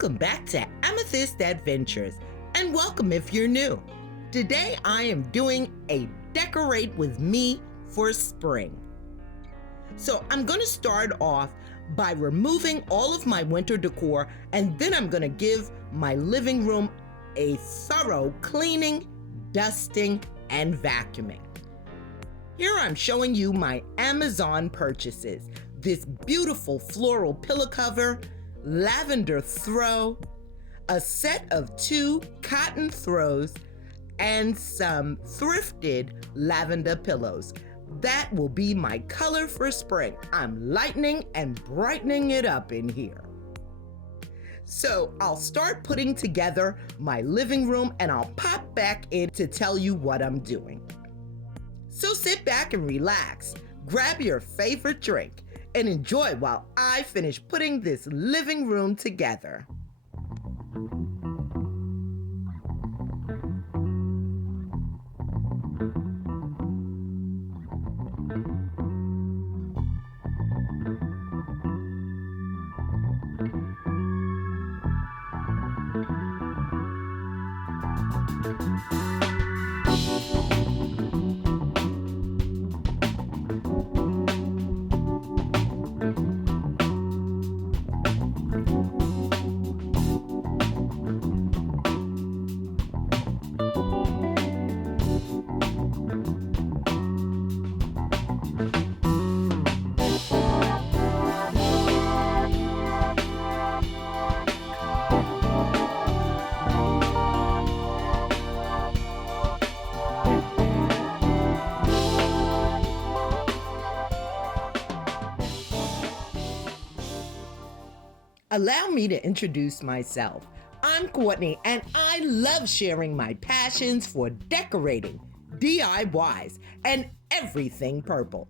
Welcome back to Amethyst Adventures, and welcome if you're new. Today I am doing a decorate with me for spring. So I'm going to start off by removing all of my winter decor, and then I'm going to give my living room a thorough cleaning, dusting, and vacuuming. Here I'm showing you my Amazon purchases. This beautiful floral pillow cover, lavender throw, a set of 2 cotton throws, and some thrifted lavender pillows. That will be my color for spring. I'm lightening and brightening it up in here. So I'll start putting together my living room and I'll pop back in to tell you what I'm doing. So sit back and relax, grab your favorite drink, and enjoy while I finish putting this living room together. Allow me to introduce myself. I'm Courtney, and I love sharing my passions for decorating, DIYs, and everything purple.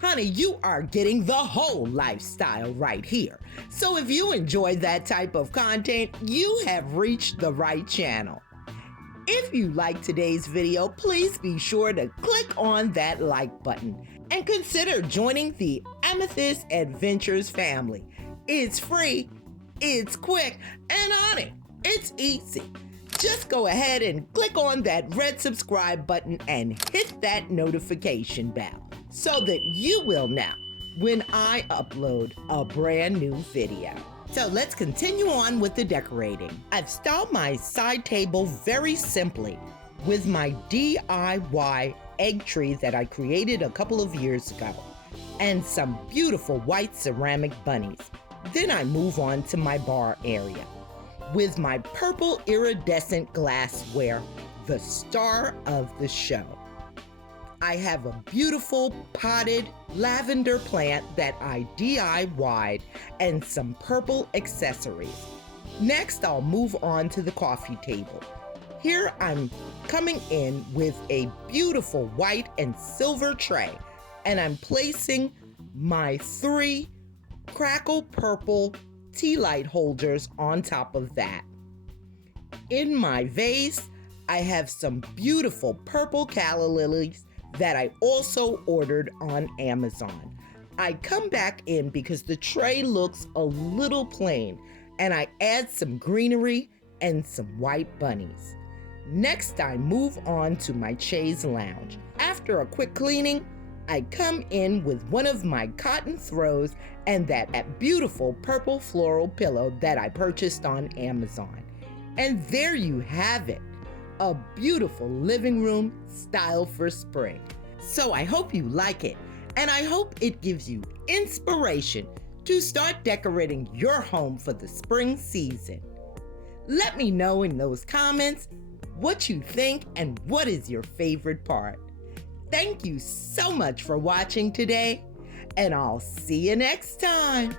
Honey, you are getting the whole lifestyle right here. So if you enjoy that type of content, you have reached the right channel. If you like today's video, please be sure to click on that like button and consider joining the Amethyst Adventures family. It's free, it's quick, and honey, it's easy. Just go ahead and click on that red subscribe button and hit that notification bell so that you will know when I upload a brand new video. So let's continue on with the decorating. I've styled my side table very simply with my DIY egg tree that I created a couple of years ago and some beautiful white ceramic bunnies. Then I move on to my bar area with my purple iridescent glassware, the star of the show. I have a beautiful potted lavender plant that I DIY'd and some purple accessories. Next, I'll move on to the coffee table. Here I'm coming in with a beautiful white and silver tray, and I'm placing my 3 crackle purple tea light holders on top of that. In my vase, I have some beautiful purple calla lilies that I also ordered on Amazon. I come back in because the tray looks a little plain, and I add some greenery and some white bunnies. Next, I move on to my chaise lounge. After a quick cleaning, I come in with one of my cotton throws and that beautiful purple floral pillow that I purchased on Amazon. And there you have it, a beautiful living room styled for spring. So I hope you like it, and I hope it gives you inspiration to start decorating your home for the spring season. Let me know in those comments what you think and what is your favorite part. Thank you so much for watching today, and I'll see you next time.